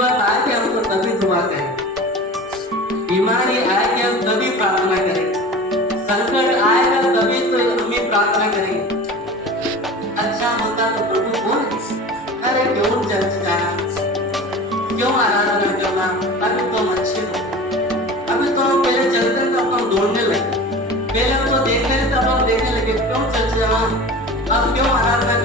मुसीबत आएगी हम तो तभी दुआ करें, बीमारी आएगी हम तभी प्रार्थना करें, संकट आएगा तभी तो हम प्रार्थना करेंगे। अच्छा होता तो प्रभु बोल, अरे क्यों चर्च जाना, क्यों आराधना करना, अभी तो हम अच्छे हो, अभी तो हम पहले चलते तो हम दौड़ने लगे, पहले हमको देखने तब हम देखने लगे, क्यों चर्च जाना, अब क्यों आराधना